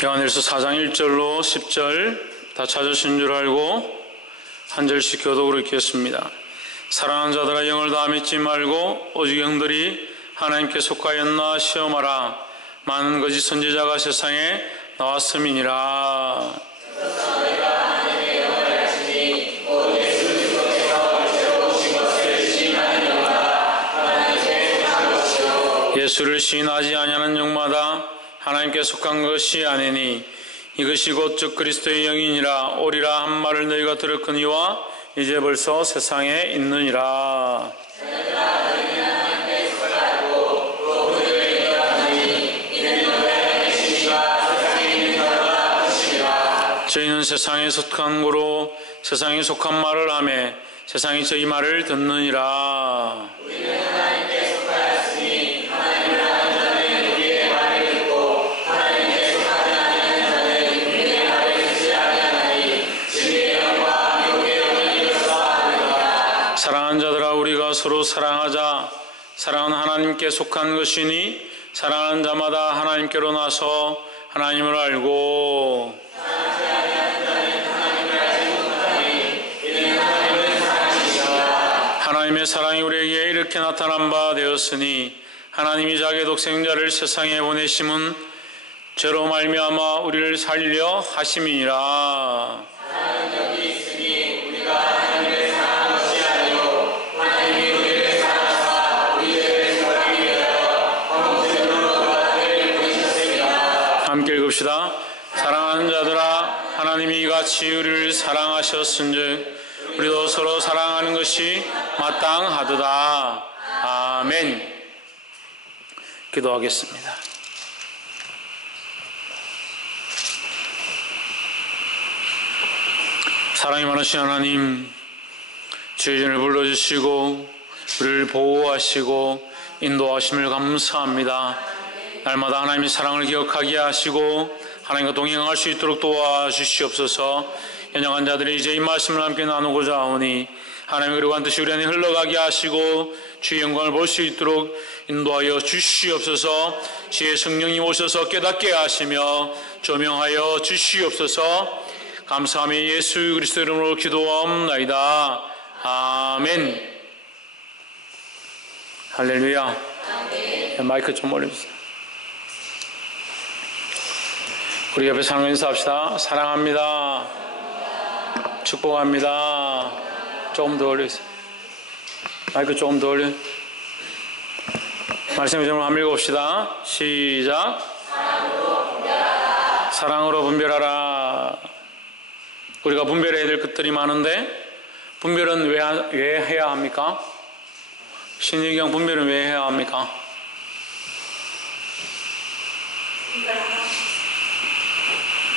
요한일서 4장 1절로 10절 다 찾으신 줄 알고 한 절씩 교독으로 읽겠습니다. 사랑하는 자들아, 영을 다 믿지 말고 오직 영들이 하나님께 속하였나 시험하라. 많은 거짓 선지자가 세상에 나왔음이니라. 예수를 시인하지 아니하는 영마다 하나님께 속한 것이 아니니 이것이 곧 즉 그리스도의 영이니라. 오리라 한 말을 너희가 들었거니와 이제 벌써 세상에 있느니라. 저희는 세상에 속한 거로 세상에 속한 말을 하며 세상이 저희 말을 듣느니라. 우리는 하나님께 속하였으니 하나님을 아는 자는 우리의 말을 듣고 하나님께 속하지 아니하는 자는 우리의 말을 듣지 아니하나니 진리의 영과 미혹의 영을 이어서 아느니라. 사랑하는 자들아, 우리가 서로 사랑하자. 사랑은 하나님께 속한 것이니 사랑하는 자마다 하나님께로 나서 하나님을 알고 하나님의 사랑이 우리에게 이렇게 나타난 바 되었으니 하나님이 자기의 독생자를 세상에 보내심은 죄로 말미암아 우리를 살려 하심이니라. 사랑은 여기 있으니 우리가 하나님을 사랑한 것이 아니요 하나님이 우리를 사랑하사 우리 죄를 사하기 위하여 화목제물로 그 아들을 보내셨습니다. 함께 읽읍시다. 사랑하는 자들아, 하나님이 이같이 우리를 사랑하셨은즉 우리도 서로 사랑하는 것이 마땅하도다. 아멘. 기도하겠습니다. 사랑이 많으신 하나님, 주의 전을 불러주시고 우리를 보호하시고 인도하심을 감사합니다. 날마다 하나님의 사랑을 기억하게 하시고 하나님과 동행할 수 있도록 도와주시옵소서. 연약한 자들이 이제 이 말씀을 함께 나누고자 하오니 하나님의 그리고한 뜻이 우리 안에 흘러가게 하시고 주의 영광을 볼 수 있도록 인도하여 주시옵소서. 주의 성령이 오셔서 깨닫게 하시며 조명하여 주시옵소서. 감사하며 예수 그리스도 이름으로 기도하옵나이다. 아멘. 할렐루야. 아멘. 마이크 좀 올려주세요. 우리 옆에 사랑 인사합시다. 사랑합니다. 축복합니다. 조금 더 올려주세요. 마이크 조금 더 올려. 말씀을 좀 한번 읽어봅시다. 시작. 사랑으로 분별하라. 사랑으로 분별하라. 우리가 분별해야 될 것들이 많은데 분별은 왜 해야 합니까? 신일경 분별은 왜 해야 합니까?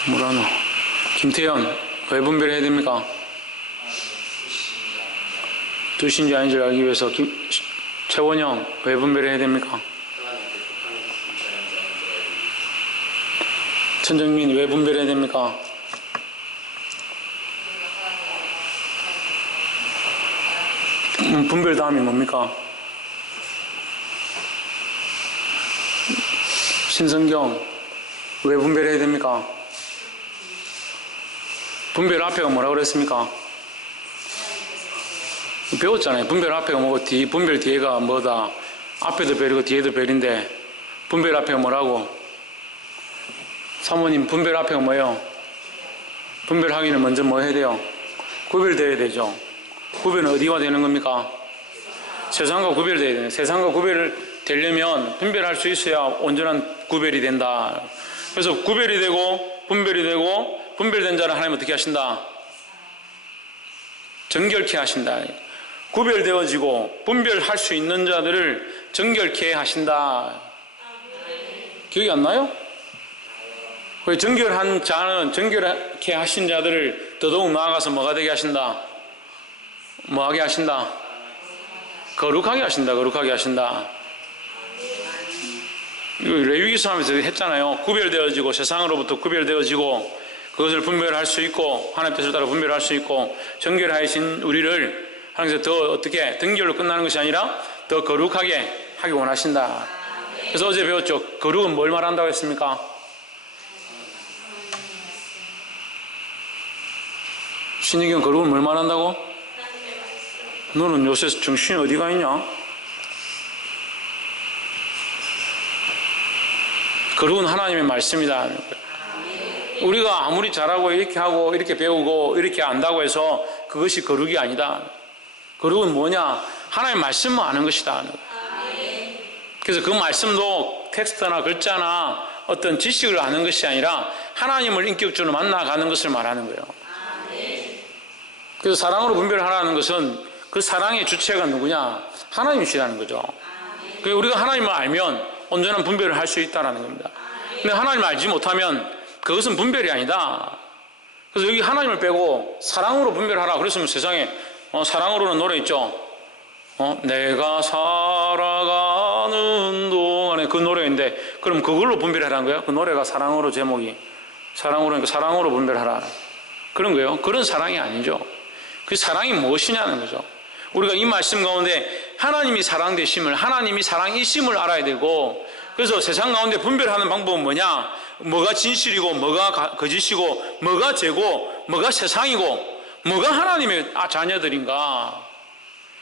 뭐라노? 김태현, 왜 분별해야 됩니까? 두신지 아닌지를 알기 위해서. 최원영, 왜 분별해야 됩니까? 천정민, 왜 분별해야 됩니까? 분별 다음이 뭡니까? 신성경, 왜 분별해야 됩니까? 분별 앞에가 뭐라고 그랬습니까? 배웠잖아요. 분별 앞에가 뭐고 분별 뒤에가 뭐다. 앞에도 별이고 뒤에도 별인데 분별 앞에가 뭐라고? 사모님, 분별 앞에가 뭐예요? 분별하기는 먼저 뭐 해야 돼요? 구별되어야 되죠. 구별은 어디와 되는 겁니까? 세상과 구별되어야 돼요. 세상과 구별되려면 분별할 수 있어야 온전한 구별이 된다. 그래서 구별이 되고 분별이 되고 분별된 자를 하나님 어떻게 하신다? 정결케 하신다. 구별되어지고 분별할 수 있는 자들을 정결케 하신다. 기억이 안 나요? 정결한 자는 정결케 하신 자들을 더더욱 나아가서 뭐가 되게 하신다? 뭐하게 하신다? 거룩하게 하신다. 거룩하게 하신다. 이거 레위기서 하면서 했잖아요. 구별되어지고 세상으로부터 구별되어지고 그것을 분별할 수 있고 하나님 뜻을 따라 분별할 수 있고 정결하신 우리를 하나님께서 더 어떻게 등결로 끝나는 것이 아니라 더 거룩하게 하기 원하신다. 그래서 어제 배웠죠. 거룩은 뭘 말한다고 했습니까? 신이경 거룩은 뭘 말한다고? 너는 요새 정신이 어디가 있냐? 거룩은 하나님의 말씀이다. 우리가 아무리 잘하고 이렇게 하고 이렇게 배우고 이렇게 안다고 해서 그것이 거룩이 아니다. 거룩은 뭐냐? 하나님의 말씀만 아는 것이다. 그래서 그 말씀도 텍스트나 글자나 어떤 지식을 아는 것이 아니라 하나님을 인격적으로 만나가는 것을 말하는 거예요. 그래서 사랑으로 분별하라는 것은 그 사랑의 주체가 누구냐? 하나님이시라는 거죠. 그래서 우리가 하나님을 알면 온전한 분별을 할 수 있다는 겁니다. 근데 하나님을 알지 못하면 그것은 분별이 아니다. 그래서 여기 하나님을 빼고 사랑으로 분별하라 그랬으면 세상에 사랑으로는 노래 있죠. 내가 살아가는 동안에 그 노래인데 그럼 그걸로 분별하라는 거예요? 그 노래가 사랑으로 제목이 사랑으로 분별하라 그런 거예요. 그런 사랑이 아니죠. 그 사랑이 무엇이냐는 거죠. 우리가 이 말씀 가운데 하나님이 사랑 되심을 하나님이 사랑이심을 알아야 되고 그래서 세상 가운데 분별하는 방법은 뭐냐? 뭐가 진실이고 뭐가 거짓이고 뭐가 죄고 뭐가 세상이고 뭐가 하나님의 자녀들인가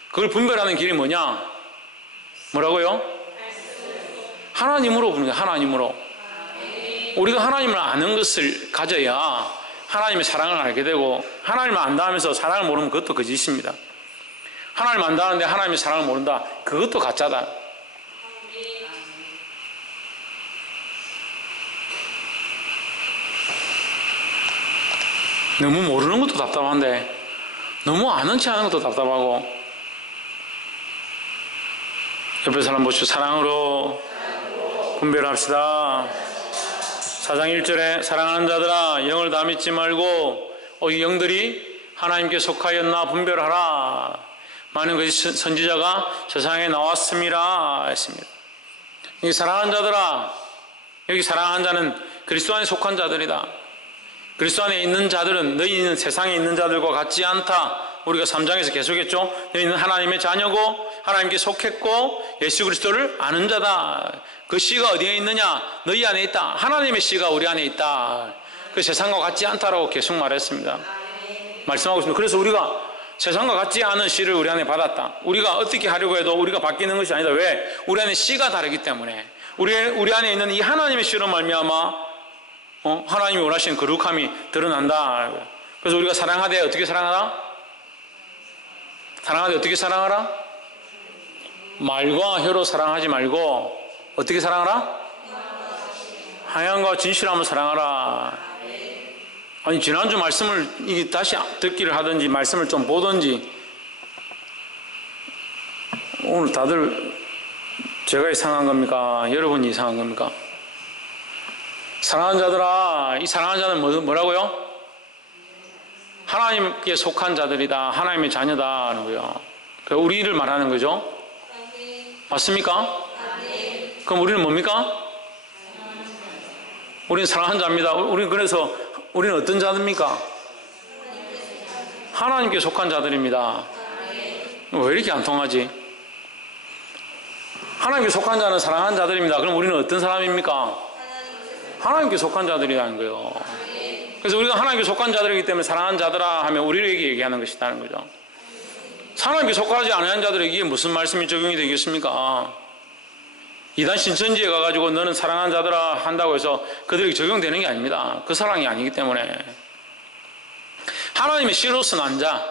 그걸 분별하는 길이 뭐냐? 뭐라고요? 하나님으로 부르는 거예요. 하나님으로. 우리가 하나님을 아는 것을 가져야 하나님의 사랑을 알게 되고 하나님을 안다 하면서 사랑을 모르면 그것도 거짓입니다. 하나님을 안다는데 하나님의 사랑을 모른다. 그것도 가짜다. 너무 모르는 것도 답답한데 너무 아는 체 하는 것도 답답하고 옆에 사람 보시고 사랑으로 분별합시다. 4장 1절에 사랑하는 자들아 영을 다 믿지 말고 이 영들이 하나님께 속하였나 분별하라. 많은 거짓 선지자가 세상에 나왔음이라 했습니다. 여기 사랑하는 자들아 여기 사랑하는 자는 그리스도 안에 속한 자들이다. 그리스도 안에 있는 자들은 너희는 세상에 있는 자들과 같지 않다. 우리가 3장에서 계속했죠. 너희는 하나님의 자녀고 하나님께 속했고 예수 그리스도를 아는 자다. 그 씨가 어디에 있느냐? 너희 안에 있다. 하나님의 씨가 우리 안에 있다. 그 세상과 같지 않다라고 계속 말했습니다. 말씀하고 있습니다. 그래서 우리가 세상과 같지 않은 씨를 우리 안에 받았다. 우리가 어떻게 하려고 해도 우리가 바뀌는 것이 아니다. 왜? 우리 안에 씨가 다르기 때문에 우리 안에 있는 이 하나님의 씨로 말미암아 하나님이 원하시는 거룩함이 드러난다. 그래서 우리가 사랑하되 어떻게 사랑하라? 사랑하되 어떻게 사랑하라? 말과 혀로 사랑하지 말고 어떻게 사랑하라? 하얀과 진실함을 사랑하라. 아니 지난주 말씀을 다시 듣기를 하든지 말씀을 좀 보든지 오늘 다들 제가 이상한 겁니까? 여러분이 이상한 겁니까? 사랑하는 자들아 이 사랑하는 자는 뭐라고요? 하나님께 속한 자들이다. 하나님의 자녀다 하는 거예요. 우리를 말하는 거죠. 맞습니까? 그럼 우리는 뭡니까? 우리는 사랑하는 자입니다. 그래서 우리는 어떤 자들입니까? 하나님께 속한 자들입니다. 왜 이렇게 안 통하지? 하나님께 속한 자는 사랑하는 자들입니다. 그럼 우리는 어떤 사람입니까? 하나님께 속한 자들이라는 거예요. 그래서 우리가 하나님께 속한 자들이기 때문에 사랑하는 자들아 하면 우리에게 얘기하는 것이라는 거죠. 하나님께 속하지 않은 자들에게 무슨 말씀이 적용이 되겠습니까? 이단 신천지에 가가지고 너는 사랑하는 자들아 한다고 해서 그들에게 적용되는 게 아닙니다. 그 사랑이 아니기 때문에 하나님의 씨로서 난 자,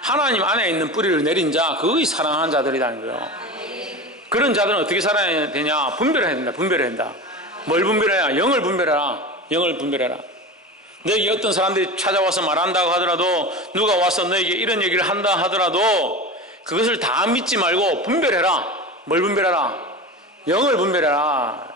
하나님 안에 있는 뿌리를 내린 자, 그것이 사랑하는 자들이라는 거예요. 그런 자들은 어떻게 살아야 되냐? 분별해야 된다. 분별해야 된다. 뭘 분별해야? 영을 분별해라. 영을 분별해라. 너에게 어떤 사람들이 찾아와서 말한다고 하더라도 누가 와서 너에게 이런 얘기를 한다 하더라도 그것을 다 믿지 말고 분별해라. 뭘 분별해라? 영을 분별해라.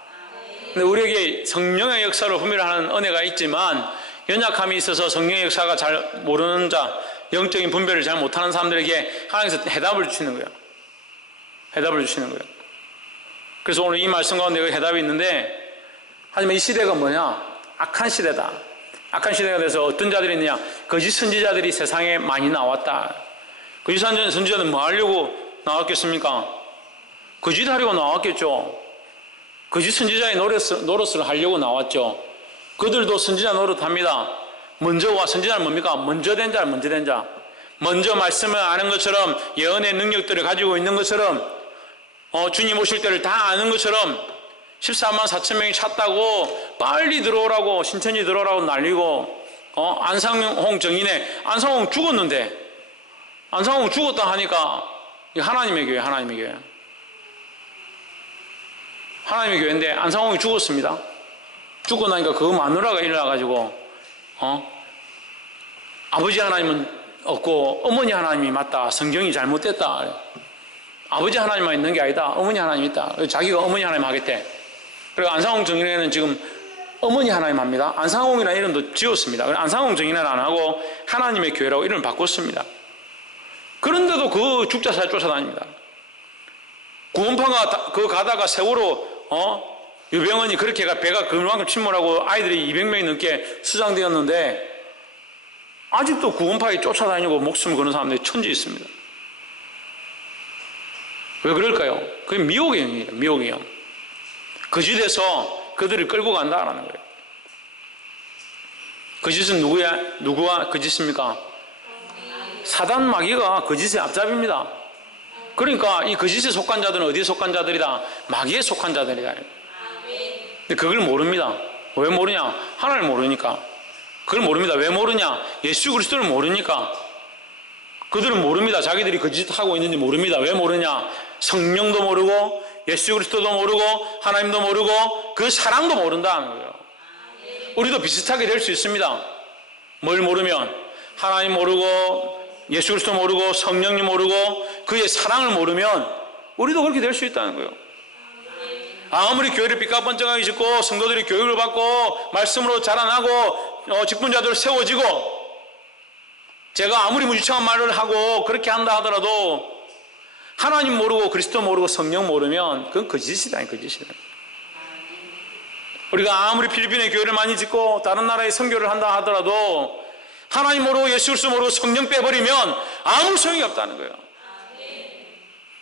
근데 우리에게 성령의 역사로 분별하는 은혜가 있지만 연약함이 있어서 성령의 역사가 잘 모르는 자, 영적인 분별을 잘 못하는 사람들에게 하나님께서 해답을 주시는 거예요. 해답을 주시는 거예요. 그래서 오늘 이 말씀 가운데 그 해답이 있는데 하지만 이 시대가 뭐냐? 악한 시대다. 악한 시대가 돼서 어떤 자들이 있느냐? 거짓 선지자들이 세상에 많이 나왔다. 거짓 선지자는 뭐 하려고 나왔겠습니까? 거짓하려고 나왔겠죠. 거짓 선지자의 노릇을 하려고 나왔죠. 그들도 선지자 노릇합니다. 먼저와 선지자는 뭡니까? 먼저 된 자, 먼저 된 자. 먼저 말씀을 아는 것처럼, 예언의 능력들을 가지고 있는 것처럼, 주님 오실 때를 다 아는 것처럼 14만 4천 명이 찼다고 빨리 들어오라고, 신천지 들어오라고 난리고, 안상홍 정인에, 안상홍 죽었는데, 안상홍 죽었다 하니까 하나님의 교회, 하나님의 교회. 하나님의 교회인데 안상홍이 죽었습니다. 죽고 나니까 그 마누라가 일어나가지고 아버지 하나님은 없고 어머니 하나님이 맞다. 성경이 잘못됐다. 아버지 하나님만 있는 게 아니다. 어머니 하나님이 있다. 자기가 어머니 하나님 하겠대. 그리고 안상홍 정인회는 지금 어머니 하나님 합니다. 안상홍이라는 이름도 지었습니다. 안상홍 정인회는 안 하고 하나님의 교회라고 이름을 바꿨습니다. 그런데도 그 죽자사를 쫓아다닙니다. 구원파가 그 가다가 세월호 유병헌이 그렇게 배가 그만큼 침몰하고 아이들이 200명이 넘게 수장되었는데 아직도 구원파에 쫓아다니고 목숨을 거는 사람들이 천지 있습니다. 왜 그럴까요? 그게 미혹의 영입니다. 미혹의 영. 거짓에서 그들을 끌고 간다라는 거예요. 거짓은 누구와 거짓입니까? 사단 마귀가 거짓의 앞잡이입니다. 그러니까 이 거짓에 속한 자들은 어디에 속한 자들이다? 마귀에 속한 자들이다. 근데 그걸 모릅니다. 왜 모르냐? 하나님을 모르니까. 그걸 모릅니다. 왜 모르냐? 예수 그리스도를 모르니까. 그들은 모릅니다. 자기들이 거짓하고 있는지 모릅니다. 왜 모르냐? 성령도 모르고 예수 그리스도도 모르고 하나님도 모르고 그 사랑도 모른다는 거예요. 우리도 비슷하게 될 수 있습니다. 뭘 모르면? 하나님 모르고 예수 그리스도 모르고 성령님 모르고 그의 사랑을 모르면 우리도 그렇게 될 수 있다는 거예요. 아무리 교회를 삐까번쩍하게 짓고 성도들이 교육을 받고 말씀으로 자라나고 직분자들 세워지고 제가 아무리 무지청한 말을 하고 그렇게 한다 하더라도 하나님 모르고 그리스도 모르고 성령 모르면 그건 거짓이다. 거짓이다. 우리가 아무리 필리핀의 교회를 많이 짓고 다른 나라의 선교를 한다 하더라도 하나님 모르고 예수 그리스도 모르고 성령 빼버리면 아무 소용이 없다는 거예요.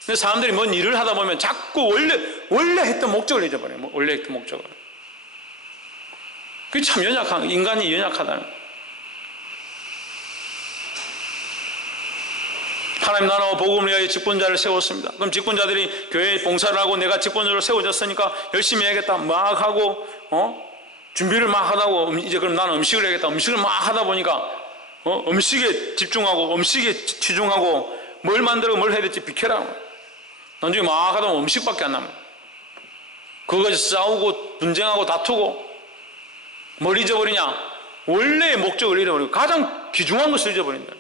근데 사람들이 뭔 일을 하다 보면 자꾸 원래 했던 목적을 잊어버려요. 원래 했던 목적을. 그게 참 연약한, 인간이 연약하다는 거예요. 하나님 나라와 복음을 위하여 직분자를 세웠습니다. 그럼 직분자들이 교회에 봉사를 하고 내가 직분자로 세워졌으니까 열심히 해야겠다 막 하고 준비를 막 하다고 이제 그럼 나는 음식을 해야겠다 음식을 막 하다 보니까 음식에 집중하고 음식에 치중하고 뭘 만들고 뭘 해야 될지 비켜라. 나중에 막 하다 보면 음식밖에 안 남아요. 그것이 싸우고 분쟁하고 다투고 뭘 잊어버리냐? 원래의 목적을 잃어버리고 가장 귀중한 것을 잊어버린다.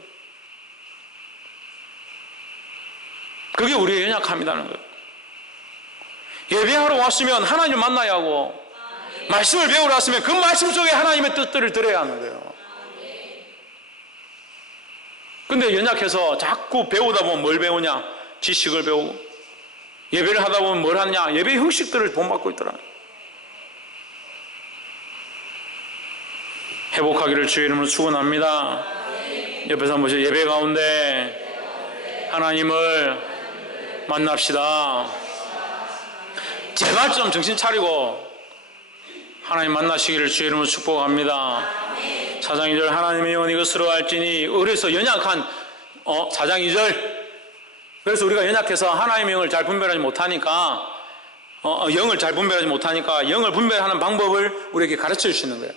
그게 우리의 연약함이라는 거예요. 예배하러 왔으면 하나님을 만나야 하고 말씀을 배우러 왔으면 그 말씀 속에 하나님의 뜻들을 들어야 하는 거예요. 근데 연약해서 자꾸 배우다 보면 뭘 배우냐? 지식을 배우고 예배를 하다 보면 뭘 하느냐? 예배 형식들을 본받고 있더라. 회복하기를 주의 이름으로 축원합니다. 옆에서 한번 보세요. 예배 가운데 하나님을 만납시다. 제발 좀 정신 차리고 하나님 만나시기를 주의 이름으로 축복합니다. 4장 2절 하나님의 영은 이것으로 알지니 그래서 연약한 4장 2절 그래서 우리가 연약해서 하나님의 영을 잘 분별하지 못하니까 영을 잘 분별하지 못하니까 영을 분별하는 방법을 우리에게 가르쳐 주시는 거예요.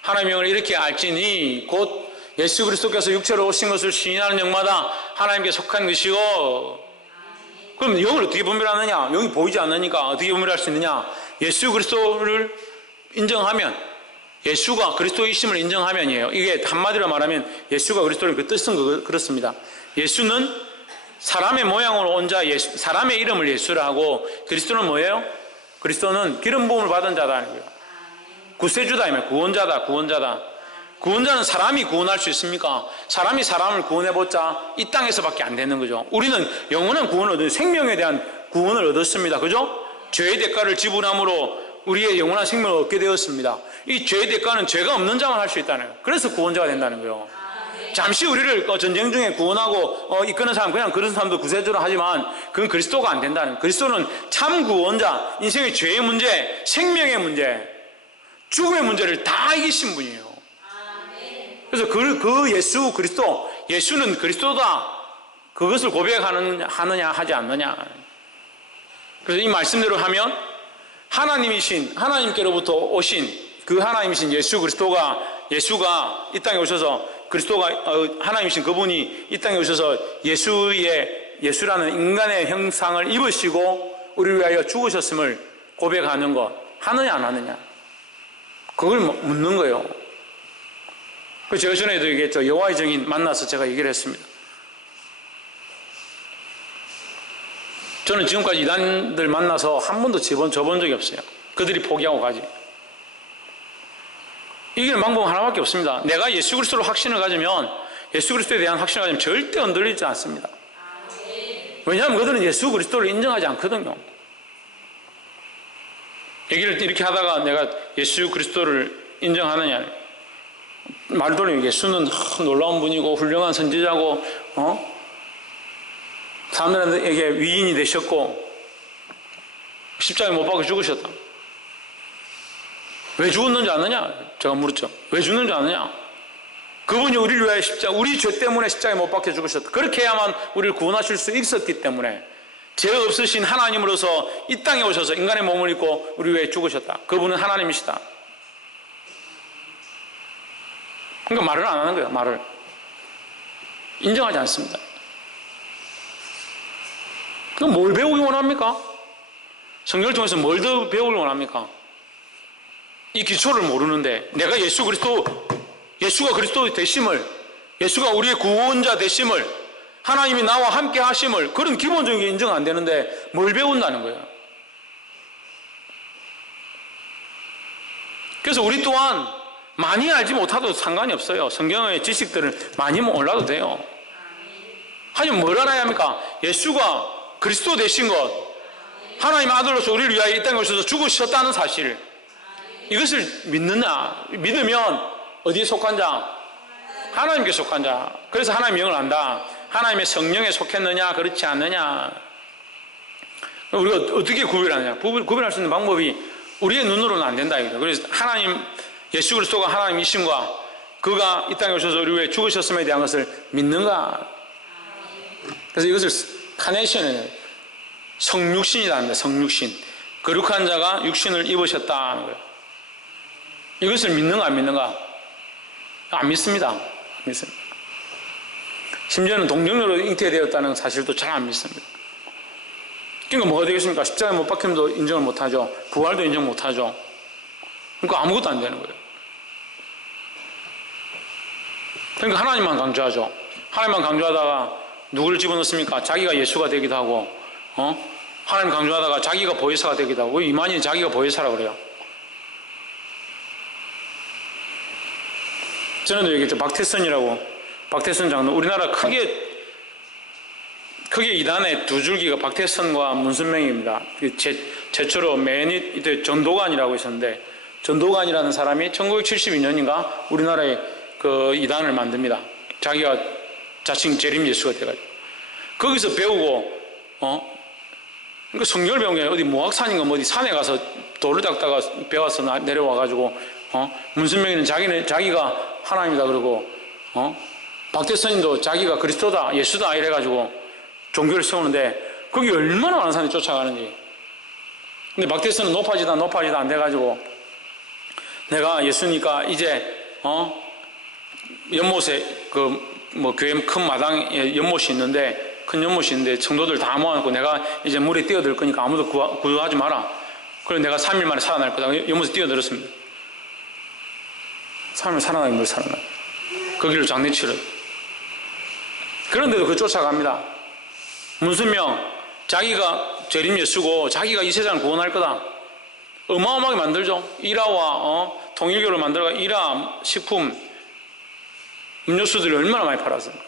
하나님의 영을 이렇게 알지니 곧 예수 그리스도께서 육체로 오신 것을 시인하는 영마다 하나님께 속한 것이고 그럼 영을 어떻게 분별하느냐? 영이 보이지 않으니까 어떻게 분별할 수 있느냐? 예수 그리스도를 인정하면 예수가 그리스도이심을 인정하면이에요. 이게 한마디로 말하면 예수가 그리스도를 그 뜻은 그렇습니다. 예수는 사람의 모양으로 온 자, 사람의 이름을 예수라 하고 그리스도는 뭐예요? 그리스도는 기름 부음을 받은 자다. 구세주다, 구원자다, 구원자다. 구원자는 사람이 구원할 수 있습니까? 사람이 사람을 구원해보자 이 땅에서밖에 안 되는 거죠. 우리는 영원한 구원을 얻은 생명에 대한 구원을 얻었습니다. 그죠? 죄의 대가를 지불함으로 우리의 영원한 생명을 얻게 되었습니다. 이 죄의 대가는 죄가 없는 자만 할 수 있다는 거예요. 그래서 구원자가 된다는 거예요. 잠시 우리를 전쟁 중에 구원하고 이끄는 사람 그냥 그런 사람도 구세주라 하지만 그건 그리스도가 안 된다는 거예요. 그리스도는 참 구원자, 인생의 죄의 문제, 생명의 문제, 죽음의 문제를 다 이기신 분이에요. 그래서 그 예수 그리스도, 예수는 그리스도다, 그것을 고백하느냐 하지 않느냐. 그래서 이 말씀대로 하면 하나님이신, 하나님께로부터 오신 그 하나님이신 예수 그리스도가, 예수가 이 땅에 오셔서, 그리스도가 하나님이신 그분이 이 땅에 오셔서 예수라는 인간의 형상을 입으시고 우리를 위하여 죽으셨음을 고백하는 것 하느냐 안 하느냐, 그걸 묻는 거예요. 제가 전에도 얘기했죠. 여호와의 증인 만나서 제가 얘기를 했습니다. 저는 지금까지 이단들 만나서 한 번도 저본 적이 없어요. 그들이 포기하고 가지. 이기는 방법은 하나밖에 없습니다. 내가 예수 그리스도로 확신을 가지면, 예수 그리스도에 대한 확신을 가지면 절대 흔들리지 않습니다. 왜냐하면 그들은 예수 그리스도를 인정하지 않거든요. 얘기를 이렇게 하다가 내가 예수 그리스도를 인정하느냐, 말 돌리면 예수는 놀라운 분이고 훌륭한 선지자고 사람들에게 위인이 되셨고 십자가에 못 박혀 죽으셨다. 왜 죽었는지 아느냐? 제가 물었죠. 왜 죽는지 아느냐? 그분이 우리를 위하여 우리 죄 때문에 십자가에 못 박혀 죽으셨다. 그렇게 해야만 우리를 구원하실 수 있었기 때문에 죄 없으신 하나님으로서 이 땅에 오셔서 인간의 몸을 입고 우리 위해 죽으셨다. 그분은 하나님이시다. 그러니까 말을 안 하는 거예요. 말을 인정하지 않습니다. 그럼 뭘 배우기 원합니까? 성경을 통해서 뭘 더 배우기 원합니까? 이 기초를 모르는데, 내가 예수가 그리스도 되심을, 예수가 우리의 구원자 되심을, 하나님이 나와 함께 하심을, 그런 기본적인 게 인정 안 되는데 뭘 배운다는 거예요. 그래서 우리 또한 많이 알지 못하도 상관이 없어요. 성경의 지식들을 많이 몰라도 돼요. 하지만 뭘 알아야 합니까? 예수가 그리스도 되신 것, 하나님 아들로서 우리를 위하여 이 땅에 오셔서 죽으셨다는 사실, 이것을 믿느냐? 믿으면 어디에 속한 자? 하나님께 속한 자. 그래서 하나님의 영을 안다. 하나님의 성령에 속했느냐 그렇지 않느냐. 우리가 어떻게 구별하느냐? 구별할 수 있는 방법이 우리의 눈으로는 안 된다 이거죠. 그래서 하나님, 예수 그리스도가 하나님이심과 그가 이 땅에 오셔서 우리 위해 죽으셨음에 대한 것을 믿는가. 그래서 이것을 카네이션을 성육신이라는 거예요. 성육신. 거룩한 자가 육신을 입으셨다는 거예요. 이것을 믿는가 안 믿는가? 안 믿습니다. 안 믿습니다. 심지어는 동정녀로 잉태되었다는 사실도 잘 안 믿습니다. 그러니까 뭐가 되겠습니까? 십자가에 못 박힘도 인정을 못하죠. 부활도 인정 못하죠. 그러니까 아무것도 안 되는 거예요. 그러니까 하나님만 강조하죠. 하나님만 강조하다가 누구를 집어넣습니까? 자기가 예수가 되기도 하고, 하나님 강조하다가 자기가 보혜사가 되기도 하고, 이만희 자기가 보혜사라고 그래요. 전에도 얘기했죠. 박태선 장로, 우리나라 크게 이단의 두 줄기가 박태선과 문선명입니다. 최초로 이때 전도관이라고 있었는데, 전도관이라는 사람이 1972년인가 우리나라에 그 이단을 만듭니다. 자기가 자칭 재림 예수가 돼가지고 거기서 배우고, 그러니까 성경을 배운 게 어디 모악산인가 어디 산에 가서 돌을 닦다가 배워서 내려와가지고, 문선명이는 자기가 하나님이다 그러고, 박태선님도 자기가 그리스도다, 예수다 이래가지고 종교를 세우는데 거기 얼마나 많은 사람이 쫓아가는지. 근데 박태선은 높아지다 안 돼가지고, 내가 예수니까 이제 연못에 교회 큰 마당에 연못이 있는데, 큰 연못이 있는데 성도들 다 모아놓고 내가 이제 물에 뛰어들 거니까 아무도 구하지 마라. 그래서 내가 3일 만에 살아날 거다. 연못에 뛰어들었습니다. 3일 살아나긴 뭘 살아나. 거기를 장례치러. 그런데도 그 쫓아갑니다. 문선명, 자기가 재림 예수고 자기가 이 세상을 구원할 거다. 어마어마하게 만들죠. 일화와 통일교를 만들어가 일화, 식품, 음료수들을 얼마나 많이 팔았습니까?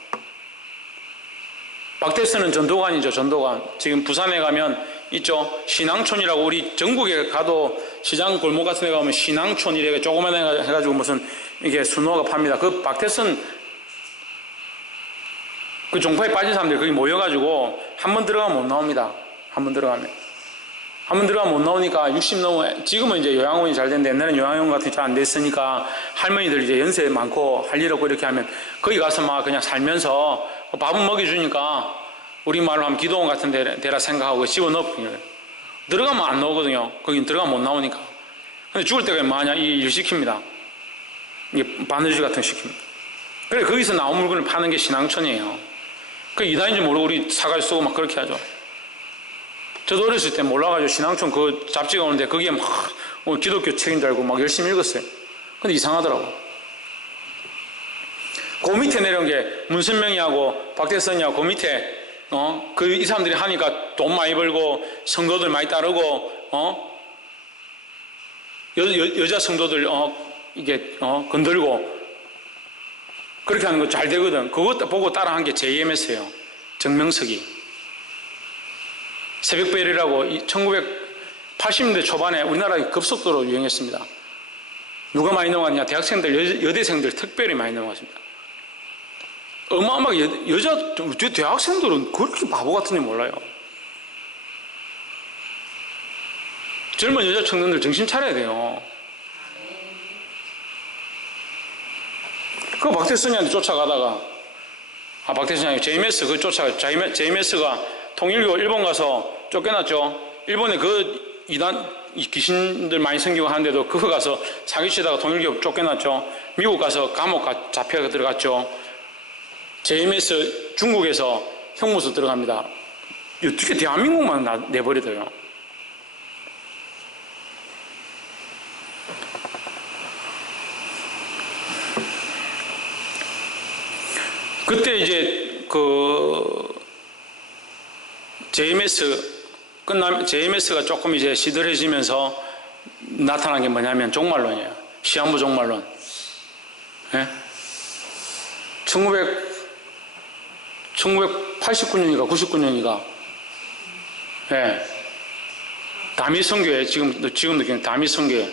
박태선은 전도관이죠. 전도관. 지금 부산에 가면 있죠. 신앙촌이라고, 우리 전국에 가도 시장 골목 같은 데 가면 신앙촌 이래 조그만 애 해가지고 무슨 이게 순호가 팝니다. 그 박태선 그 종파에 빠진 사람들이 거기 모여가지고 한 번 들어가면 못 나옵니다. 한 번 들어가면 한번 들어가면 못 나오니까 60 넘어, 지금은 이제 요양원이 잘 됐는데 옛날에는 요양원 같은 게 잘 안 됐으니까 할머니들 이제 연세 많고 할 일 없고 이렇게 하면 거기 가서 막 그냥 살면서 밥은 먹여주니까 우리 말로 하면 기도원 같은 데라 생각하고 집어넣어요. 들어가면 안 나오거든요. 거긴 들어가면 못 나오니까. 근데 죽을 때가 뭐하냐? 이 일 시킵니다. 이게 바느질 같은 거 시킵니다. 그래, 거기서 나온 물건을 파는 게 신앙촌이에요. 그 이단인지 모르고 우리 사가지 쓰고 막 그렇게 하죠. 저도 어렸을 때 몰라가지고 신앙촌 그 잡지가 오는데 거기에 막 기독교 책인 줄 알고 막 열심히 읽었어요. 근데 이상하더라고. 그 밑에 내려온 게 문선명이하고 박대선이하고 그 밑에 이 사람들이 하니까 돈 많이 벌고 성도들 많이 따르고 여자 성도들 이게 건들고 그렇게 하는 거 잘 되거든. 그것 보고 따라한 게 JMS예요. 정명석이. 새벽별이라고 1980년대 초반에 우리나라에 급속도로 유행했습니다. 누가 많이 넘어갔냐? 대학생들, 여대생들 특별히 많이 넘어갔습니다. 어마어마하게 대학생들은 그렇게 바보 같은지 몰라요. 젊은 여자 청년들 정신 차려야 돼요. 그 박태선이한테 쫓아가다가 박태선이 아니고 JMS 그 쫓아가 JMS가 통일교 일본 가서 쫓겨났죠. 일본에 그 이단 귀신들 많이 생기고 하는데도 그거 가서 사기치다가 통일교 쫓겨났죠. 미국 가서 감옥 잡혀 들어갔죠. JMS 중국에서 형무소 들어갑니다. 어떻게 대한민국만 내버리더요. 그때 이제 JMS가 조금 이제 시들해지면서 나타난 게 뭐냐면 종말론이에요. 시한부 종말론. 예? 1989년인가 99년인가. 예. 다미성교회 지금도 기억 다미성교회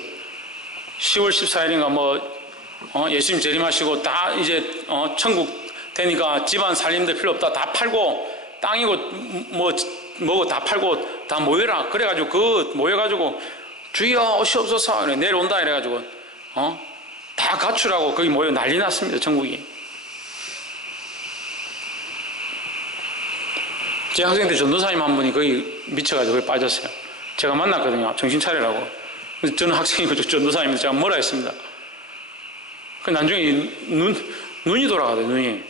10월 14일인가 예수님 재림하시고 다 이제 천국 되니까 집안 살림들 필요 없다 다 팔고 땅이고 뭐고 다 팔고 다 모여라 그래가지고 모여가지고 주여 오시옵소서 내려온다 이래가지고 다 갖추라고 거기 모여 난리 났습니다. 전국이. 제 학생 때 전도사님 한 분이 거기 미쳐가지고 거기 빠졌어요. 제가 만났거든요. 정신 차리라고. 저는 학생이고 전도사님인데 제가 뭐라 했습니다. 그 나중에 눈이 돌아가더라고요. 눈이.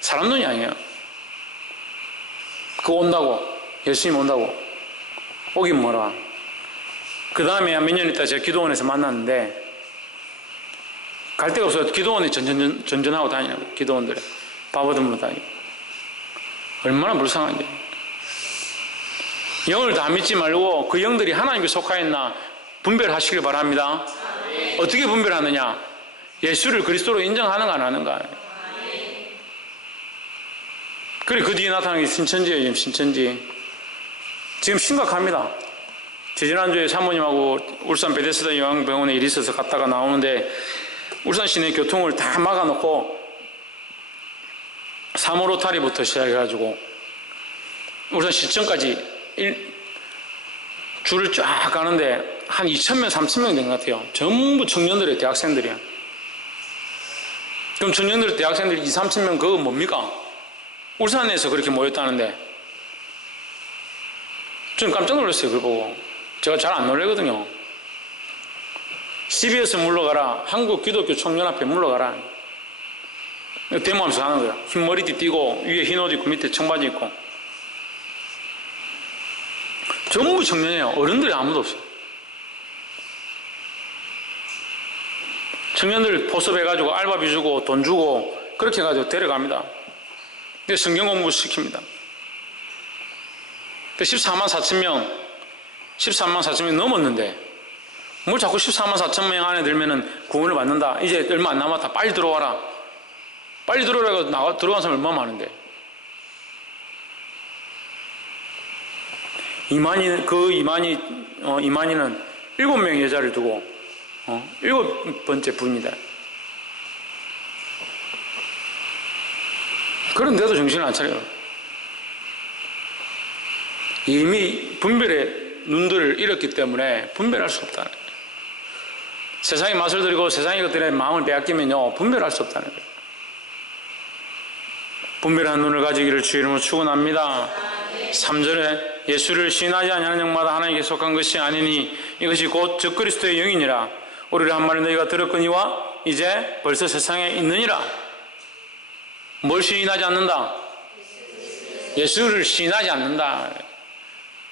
사람 눈이 아니에요. 그거 온다고. 예수님 온다고. 오긴 뭐라. 그 다음에 몇 년 있다 제가 기도원에서 만났는데 갈 데가 없어서 기도원에 전전하고 다니냐고. 기도원들에. 밥 얻으러 다니고. 얼마나 불쌍한지. 영을 다 믿지 말고 그 영들이 하나님께 속하였나 분별하시길 바랍니다. 어떻게 분별하느냐? 예수를 그리스도로 인정하는가 안 하는가. 그래 그 뒤에 나타나는 게 신천지예요. 지금 신천지. 지금 심각합니다. 지난주에 사모님하고 울산 베데스다 요양병원에 일이 있어서 갔다가 나오는데 울산 시내 교통을 다 막아놓고 3호 로타리부터 시작해가지고 울산 시청까지 줄을 쫙 가는데 한 2,000명, 3,000명 된 것 같아요. 전부 청년들이에요. 대학생들이에요. 그럼 청년들, 대학생들이 2, 3,000명 그거 뭡니까? 울산에서 그렇게 모였다는데 저는 깜짝 놀랐어요. 그걸 보고. 제가 잘 안 놀래거든요. CBS 물러가라. 한국 기독교 청년합회 물러가라. 데모하면서 하는 거야. 흰 머리띠 띠고 위에 흰 옷 입고 밑에 청바지 입고 전부 청년이에요. 어른들이 아무도 없어요. 청년들 포섭해가지고 알바비 주고 돈 주고 그렇게 해가지고 데려갑니다. 근데 성경 공부 시킵니다. 14만 4천 명 넘었는데 뭘 자꾸 14만 4천 명 안에 들면은 구원을 받는다. 이제 얼마 안 남았다. 빨리 들어와라. 빨리 들어오라고 들어간 사람 얼마나 많은데. 이만희는 7명의 여자를 두고 7번째 부인이다. 그런데도 정신을 안 차려요. 이미 분별에 눈들을 잃었기 때문에 분별할 수 없다는 거예요. 세상의 맛을 들이고 세상의 것들에 마음을 빼앗기면요, 분별할 수 없다는 거예요. 분별한 눈을 가지기를 주의 이름으로 축원합니다. 3절에 예수를 시인하지 아니하는 영마다 하나님께 속한 것이 아니니 이것이 곧 적그리스도의 영이니라. 우리를 한 말을 너희가 들었거니와 이제 벌써 세상에 있느니라. 뭘 시인하지 않는다? 예수를 시인하지 않는다.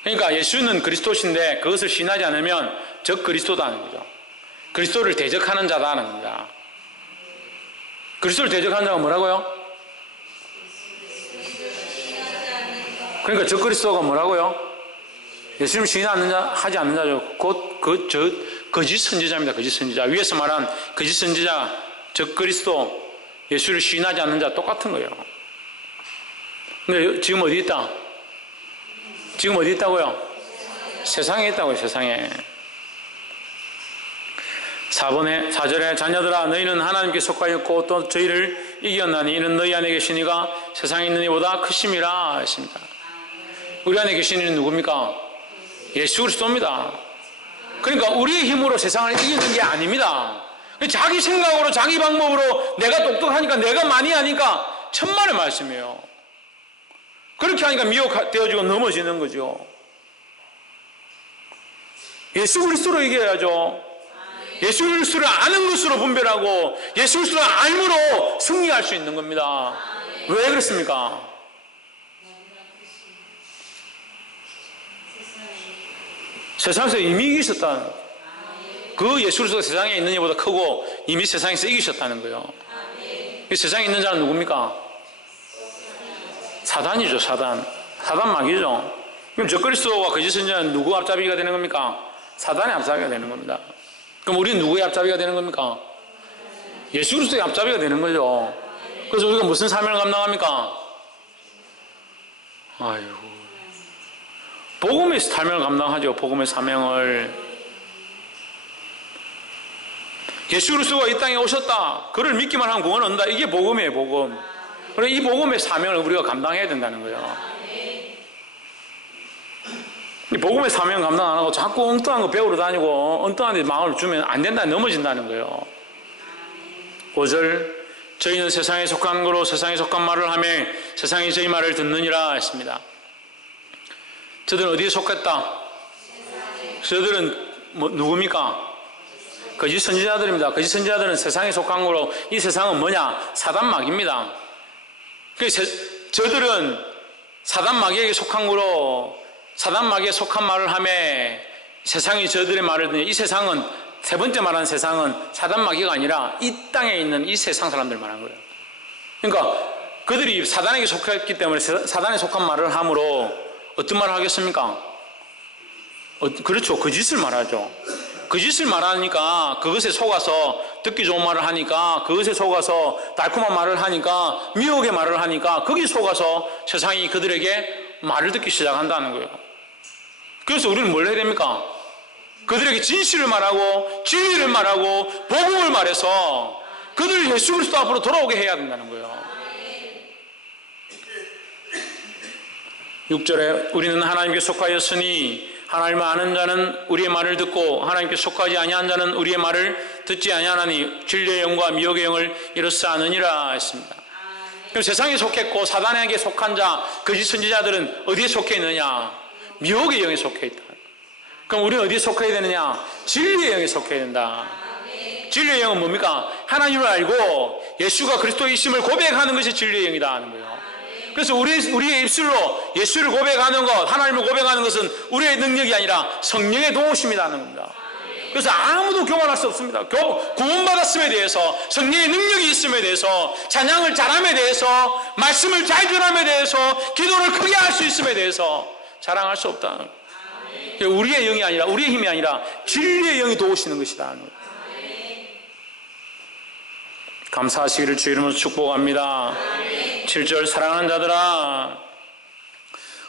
그러니까 예수는 그리스도신데 그것을 시인하지 않으면 적그리스도다는 거죠. 그리스도를 대적하는 자다는 겁니다. 그리스도를 대적하는 자가 뭐라고요? 그러니까 적그리스도가 뭐라고요? 예수님 시인하지 않는 자죠. 곧 거짓 선지자입니다. 거짓 선지자. 위에서 말한 거짓 선지자, 적그리스도, 예수를 시인하지 않는 자 똑같은 거예요. 근데 지금 어디 있다? 지금 어디 있다고요? 세상에 있다고요. 세상에. 4절에 자녀들아 너희는 하나님께 속하였고 또 저희를 이겼나니 이는 너희 안에 계신 이가 세상에 있는 이보다 크심이라 했습니다. 우리 안에 계신 이는 누굽니까? 예수 그리스도입니다. 그러니까 우리의 힘으로 세상을 이기는 게 아닙니다. 자기 생각으로 자기 방법으로 내가 똑똑하니까 내가 많이 하니까 천만의 말씀이에요. 그렇게 하니까 미혹되어지고 넘어지는 거죠. 예수 그리스도로 이겨야죠. 예수 그리스도를 아는 것으로 분별하고 예수 그리스도를 알므로 승리할 수 있는 겁니다. 왜 그렇습니까? 세상에서 이미 이기셨다는 거예요. 그 예수 그리스도가 세상에 있는 이보다 크고 이미 세상에서 이기셨다는 거예요. 세상에 있는 자는 누굽니까? 사단이죠. 사단 마귀죠. 그럼 적그리스도와 거짓 선지자는 누구 앞잡이가 되는 겁니까? 사단의 앞잡이가 되는 겁니다. 그럼 우리는 누구의 앞잡이가 되는 겁니까? 예수 그리스도의 앞잡이가 되는 거죠. 그래서 우리가 무슨 사명을 감당합니까? 아이고, 복음의 사명을 감당하죠. 복음의 사명을. 예수 그리스도가 이 땅에 오셨다, 그를 믿기만 하면 구원 얻는다. 이게 복음이에요. 복음. 그래서 이 복음의 사명을 우리가 감당해야 된다는 거예요. 복음의 사명 감당 안 하고 자꾸 엉뚱한 거 배우러 다니고 엉뚱한 데 마음을 주면 안 된다, 넘어진다는 거예요. 5절, 저희는 세상에 속한 거로 세상에 속한 말을 하며 세상이 저희 말을 듣느니라 했습니다. 저들은 어디에 속했다? 저들은 누굽니까? 거짓 선지자들입니다. 거짓 선지자들은 세상에 속한 거로, 이 세상은 뭐냐? 사단 마귀입니다. 저들은 사단 마귀에게 속한 거로 사단 마귀에 속한 말을 하며 세상이 저들의 말을 듣니, 이 세상은, 세 번째 말하는 세상은 사단 마귀가 아니라 이 땅에 있는 이 세상 사람들 말하는 거예요. 그러니까 그들이 사단에게 속했기 때문에 사단에 속한 말을 함으로 어떤 말을 하겠습니까? 그렇죠. 거짓을 말하죠. 거짓을 말하니까 그것에 속아서 듣기 좋은 말을 하니까, 그것에 속아서 달콤한 말을 하니까, 미혹의 말을 하니까 거기에 속아서 세상이 그들에게 말을 듣기 시작한다는 거예요. 그래서 우리는 뭘 해야 됩니까? 그들에게 진실을 말하고 진리를 말하고 복음을 말해서 그들을 예수 그리스도 앞으로 돌아오게 해야 된다는 거예요. 6절에 우리는 하나님께 속하였으니 하나님을 아는 자는 우리의 말을 듣고 하나님께 속하지 아니한 자는 우리의 말을 듣지 아니하나니 진리의 영과 미혹의 영을 이로써 아느니라 했습니다. 그럼 세상에 속했고 사단에게 속한 자, 거짓 선지자들은 어디에 속해 있느냐? 미혹의 영에 속해 있다. 그럼 우리는 어디에 속해야 되느냐? 진리의 영에 속해야 된다. 진리의 영은 뭡니까? 하나님을 알고 예수가 그리스도의 이심을 고백하는 것이 진리의 영이다 하는 거예요. 그래서 우리의 입술로 예수를 고백하는 것, 하나님을 고백하는 것은 우리의 능력이 아니라 성령의 도우심이라는 겁니다. 그래서 아무도 교만할 수 없습니다. 구원받았음에 대해서, 성령의 능력이 있음에 대해서, 찬양을 잘함에 대해서, 말씀을 잘 전함에 대해서, 기도를 크게 할 수 있음에 대해서 자랑할 수 없다. 우리의 영이 아니라, 우리의 힘이 아니라 진리의 영이 도우시는 것이다. 감사하시기를 주 이름으로 축복합니다. 7절, 사랑하는 자들아,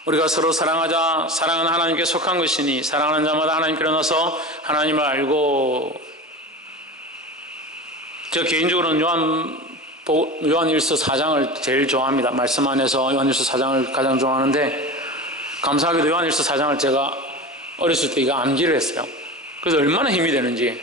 우리가 서로 사랑하자. 사랑은 하나님께 속한 것이니 사랑하는 자마다 하나님께로 나서 하나님을 알고. 저 개인적으로는 요한일서 4장을 제일 좋아합니다. 말씀 안에서 요한일서 4장을 가장 좋아하는데, 감사하게도 요한일서 4장을 제가 어렸을 때 이거 암기를 했어요. 그래서 얼마나 힘이 되는지.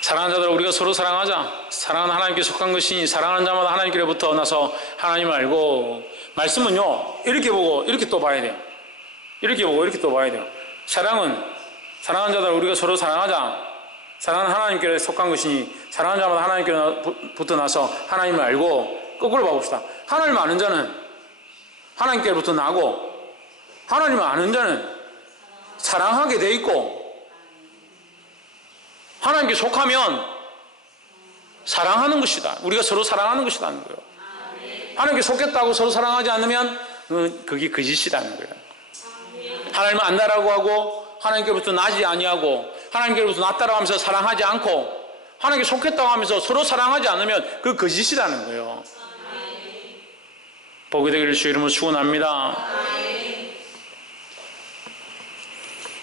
사랑하는 자들아 우리가 서로 사랑하자. 사랑은 하나님께 속한 것이니 사랑하는 자마다 하나님께로부터 나서 하나님을 알고. 말씀은요 이렇게 보고 이렇게 또 봐야 돼요. 이렇게 보고 이렇게 또 봐야 돼요. 사랑은 사랑하는 자들아 우리가 서로 사랑하자. 사랑은 하나님께 속한 것이니 사랑하는 자마다 하나님께로부터 나서 하나님을 알고. 거꾸로 봐봅시다. 하나님을 아는 자는 하나님께로부터 나고 하나님을 아는 자는 사랑하게 돼 있고 하나님께 속하면 사랑하는 것이다. 우리가 서로 사랑하는 것이라는 거예요. 하나님께 속했다고 서로 사랑하지 않으면 그게 거짓이라는 거예요. 하나님을 안다라고 하고 하나님께로부터 나지 아니하고 하나님께로부터 낫다라고 하면서 사랑하지 않고 하나님께 속했다고 하면서 서로 사랑하지 않으면 그 거짓이라는 거예요. 복이 되기를 주 이름으로 축원합니다.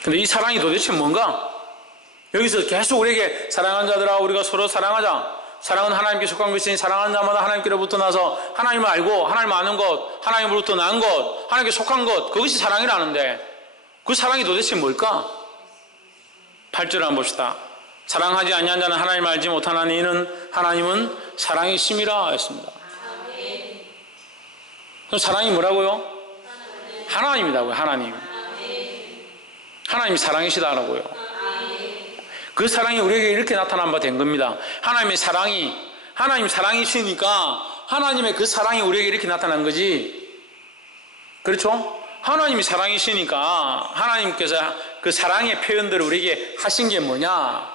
근데 이 사랑이 도대체 뭔가? 여기서 계속 우리에게 사랑하는 자들아 우리가 서로 사랑하자. 사랑은 하나님께 속한 것이니 사랑하는 자마다 하나님께로부터 나서 하나님을 알고 하나님을 아는 것, 하나님으로부터 난 것, 하나님께 속한 것, 그것이 사랑이라는데 그 사랑이 도대체 뭘까? 8절 한번 봅시다. 사랑하지 아니한 자는 하나님을 알지 못하나니 이는 하나님은 사랑이심이라 했습니다. 그럼 사랑이 뭐라고요? 하나님이라고요. 하나님. 하나님이 사랑이시다라고요. 그 사랑이 우리에게 이렇게 나타난 바 된 겁니다. 하나님의 사랑이, 하나님 사랑이시니까 하나님의 그 사랑이 우리에게 이렇게 나타난 거지. 그렇죠? 하나님이 사랑이시니까 하나님께서 그 사랑의 표현들을 우리에게 하신 게 뭐냐?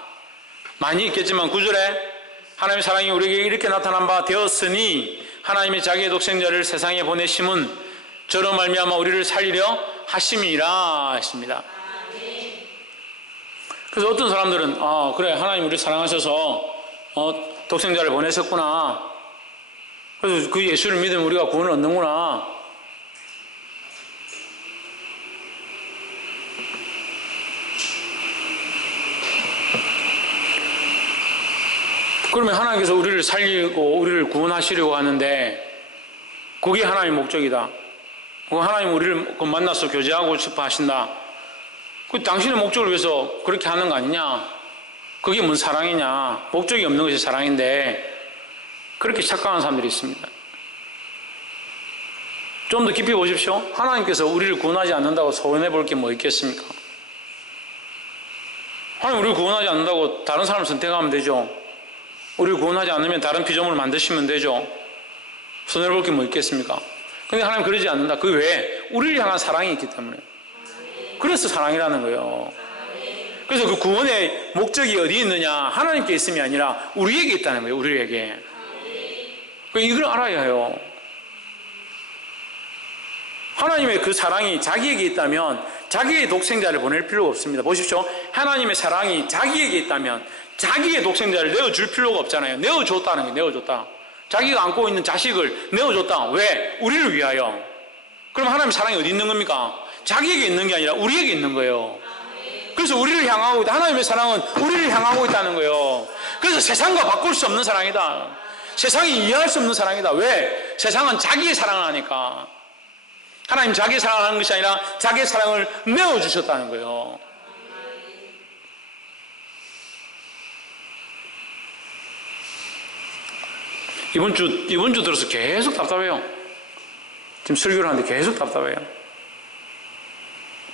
많이 있겠지만 9절에 하나님의 사랑이 우리에게 이렇게 나타난 바 되었으니 하나님의 자기의 독생자를 세상에 보내심은 저로 말미암아 우리를 살리려 하심이라 했습니다. 그래서 어떤 사람들은 그래 하나님 우리를 사랑하셔서 독생자를 보내셨구나. 그래서 그 예수를 믿으면 우리가 구원을 얻는구나. 그러면 하나님께서 우리를 살리고 우리를 구원하시려고 하는데 그게 하나님의 목적이다. 하나님 우리를 만나서 교제하고 싶어 하신다. 그 당신의 목적을 위해서 그렇게 하는 거 아니냐? 그게 뭔 사랑이냐? 목적이 없는 것이 사랑인데 그렇게 착각하는 사람들이 있습니다. 좀 더 깊이 보십시오. 하나님께서 우리를 구원하지 않는다고 소원해 볼 게 뭐 있겠습니까? 하나님 우리를 구원하지 않는다고 다른 사람을 선택하면 되죠. 우리를 구원하지 않으면 다른 피조물을 만드시면 되죠. 손해볼 게 뭐 있겠습니까? 근데 하나님 그러지 않는다. 그 외에 우리를 향한 사랑이 있기 때문에. 그래서 사랑이라는 거예요. 그래서 그 구원의 목적이 어디 있느냐? 하나님께 있음이 아니라 우리에게 있다는 거예요. 우리에게. 이걸 알아야 해요. 하나님의 그 사랑이 자기에게 있다면 자기의 독생자를 보낼 필요가 없습니다. 보십시오. 하나님의 사랑이 자기에게 있다면 자기의 독생자를 내어줄 필요가 없잖아요. 내어줬다는 거예요. 내어줬다. 자기가 안고 있는 자식을 내어줬다. 왜? 우리를 위하여. 그럼 하나님의 사랑이 어디 있는 겁니까? 자기에게 있는 게 아니라 우리에게 있는 거예요. 그래서 우리를 향하고 있다. 하나님의 사랑은 우리를 향하고 있다는 거예요. 그래서 세상과 바꿀 수 없는 사랑이다. 세상이 이해할 수 없는 사랑이다. 왜? 세상은 자기의 사랑을 하니까. 하나님 자기의 사랑을 하는 것이 아니라 자기의 사랑을 내어주셨다는 거예요. 이번 주 들어서 계속 답답해요. 지금 설교를 하는데 계속 답답해요.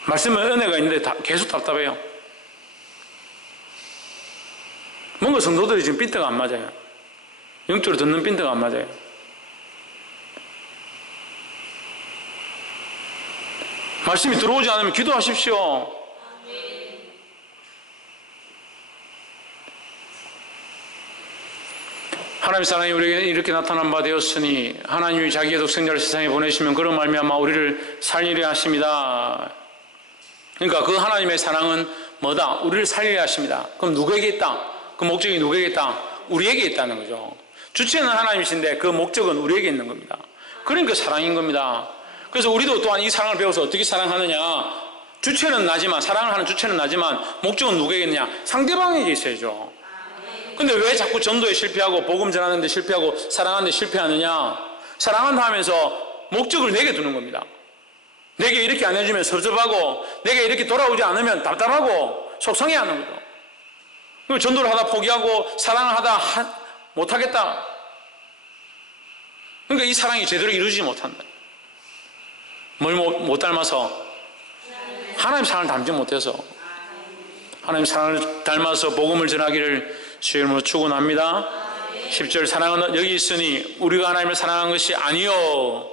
말씀은 은혜가 있는데 계속 답답해요. 뭔가 성도들이 지금 핀트가 안 맞아요. 영적으로 듣는 핀트가 안 맞아요. 말씀이 들어오지 않으면 기도하십시오. 하나님의 사랑이 우리에게 이렇게 나타난 바 되었으니 하나님이 자기의 독생자를 세상에 보내시면 그런 말미암아 우리를 살리려 하십니다. 그러니까 그 하나님의 사랑은 뭐다? 우리를 살리려 하십니다. 그럼 누구에게 있다? 그 목적이 누구에게 있다? 우리에게 있다는 거죠. 주체는 하나님이신데 그 목적은 우리에게 있는 겁니다. 그러니까 사랑인 겁니다. 그래서 우리도 또한 이 사랑을 배워서 어떻게 사랑하느냐? 주체는 나지만, 사랑을 하는 주체는 나지만 목적은 누구에게 있느냐? 상대방에게 있어야죠. 근데 왜 자꾸 전도에 실패하고 복음 전하는 데 실패하고 사랑하는 데 실패하느냐? 사랑한다 하면서 목적을 내게 두는 겁니다. 내게 이렇게 안 해주면 섭섭하고, 내게 이렇게 돌아오지 않으면 답답하고 속상해하는 거죠. 그리고 전도를 하다 포기하고 사랑을 하다 못하겠다. 그러니까 이 사랑이 제대로 이루어지지 못한다. 뭘 못 닮아서? 하나님 사랑을 닮지 못해서. 하나님 사랑을 닮아서 복음을 전하기를 주의 이름으로 축원합니다. 10절 사랑은 여기 있으니 우리가 하나님을 사랑한 것이 아니요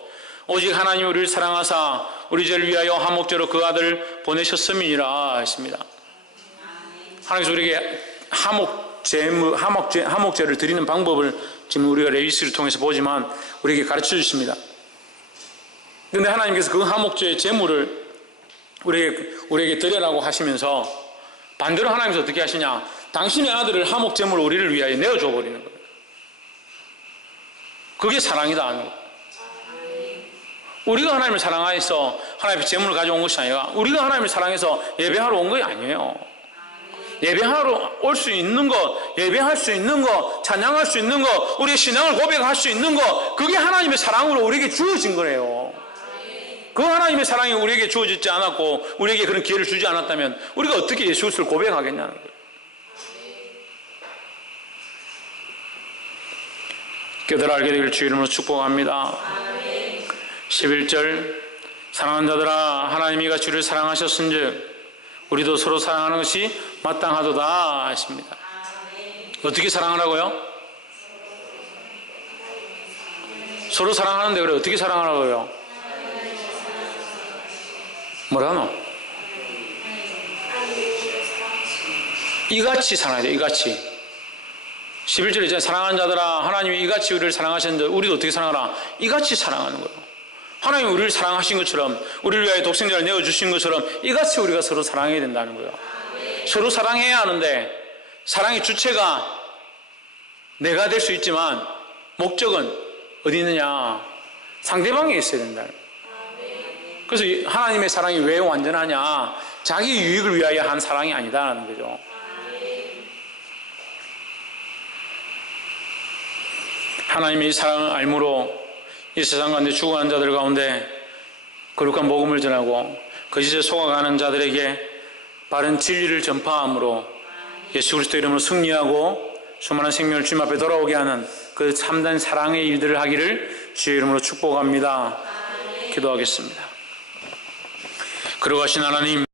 오직 하나님이 우리를 사랑하사 우리 죄를 위하여 화목제로 그 아들을 보내셨음이니라 했습니다. 하나님께서 우리에게 화목제를 드리는 방법을 지금 우리가 레위기를 통해서 보지만 우리에게 가르쳐 주십니다. 그런데 하나님께서 그 화목제의 제물을 우리에게 드리라고 하시면서 반대로 하나님께서 어떻게 하시냐? 당신의 아들을 화목제물로 우리를 위하여 내어줘 버리는 거예요. 그게 사랑이다 하는 거예요. 우리가 하나님을 사랑해서 하나님의 제물을 가져온 것이 아니라 우리가 하나님을 사랑해서 예배하러 온 것이 아니에요. 예배하러 올 수 있는 것, 예배할 수 있는 것, 찬양할 수 있는 것, 우리의 신앙을 고백할 수 있는 것, 그게 하나님의 사랑으로 우리에게 주어진 거예요. 그 하나님의 사랑이 우리에게 주어지지 않았고 우리에게 그런 기회를 주지 않았다면 우리가 어떻게 예수 그리스도를 고백하겠냐는 거예요. 깨달아 알게 되기를 주의 이름으로 축복합니다. 11절 사랑하는 자들아 하나님이 이같이 우리를 사랑하셨은즉 우리도 서로 사랑하는 것이 마땅하도다 하십니다. 어떻게 사랑하라고요? 서로 사랑하는데 그래 어떻게 사랑하라고요? 뭐라노? 이같이 사랑하죠. 이같이 11절에 있잖아요. 사랑하는 자들아 하나님이 이같이 우리를 사랑하셨는데 우리도 어떻게 사랑하라? 이같이 사랑하는 거예요. 하나님이 우리를 사랑하신 것처럼 우리를 위하여 독생자를 내어주신 것처럼 이같이 우리가 서로 사랑해야 된다는 거예요. 서로 사랑해야 하는데 사랑의 주체가 내가 될 수 있지만 목적은 어디 있느냐? 상대방에 있어야 된다. 그래서 하나님의 사랑이 왜 완전하냐? 자기 유익을 위하여 한 사랑이 아니다라는 거죠. 하나님의 이 사랑을 알므로 이 세상 가운데 죽어가는 자들 가운데 거룩한 복음을 전하고 거짓에 속아가는 자들에게 바른 진리를 전파함으로 예수 그리스도 이름으로 승리하고 수많은 생명을 주님 앞에 돌아오게 하는 그 참된 사랑의 일들을 하기를 주의 이름으로 축복합니다. 기도하겠습니다. 거룩하신 하나님,